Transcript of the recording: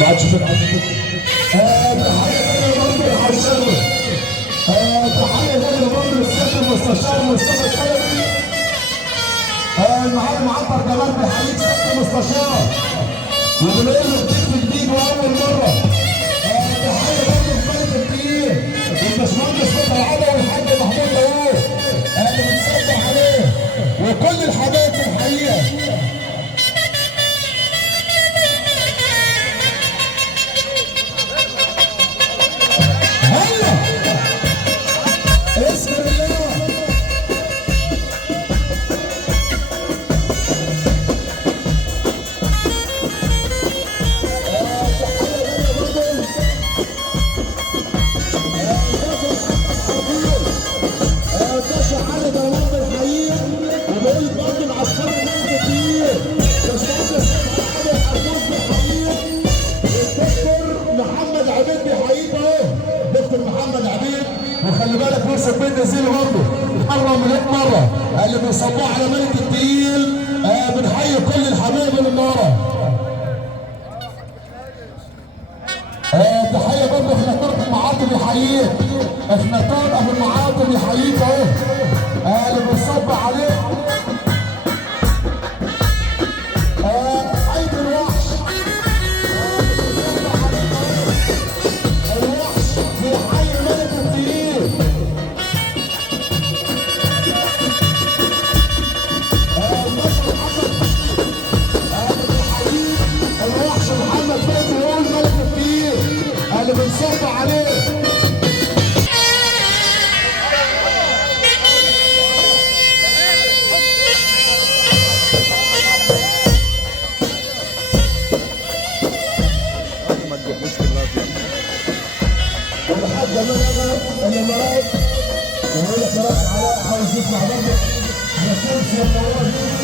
ما عادش في تحيه برضه الحشاوي. تحيه برضه للسيد المستشار مصطفى الشلبي. المعلم عنتر جمال بيحييك سيد المستشار وبنقول له بتكتب جديد واول مره. تحيه برضه لملك الدين والباشمهندس فتحي العدوي والحاج محمود اهو اللي بنصبح عليه وكل الحبايب بنحييها. اسم الله وخلي بالك يوسف بن نزيل برضه مره من مره اللي بيصبوا على ملك التقيل. بنحيي كل الحبايب اللي من ورا. تحيه برضه اخناتون ابو المعاطي بيحييك. اخناتون ابو المعاطي بيحييك اهو اللي بيصب عليك. عيد الوحش الوحش بيحيي ملك التقيل. الوحش محمد فتحي هو الملك الكبير اللي بنصب عليه. والحاج جمال الامارات وهي فراس علاء عاوز يطلع برضه يكون في الموضوع دي.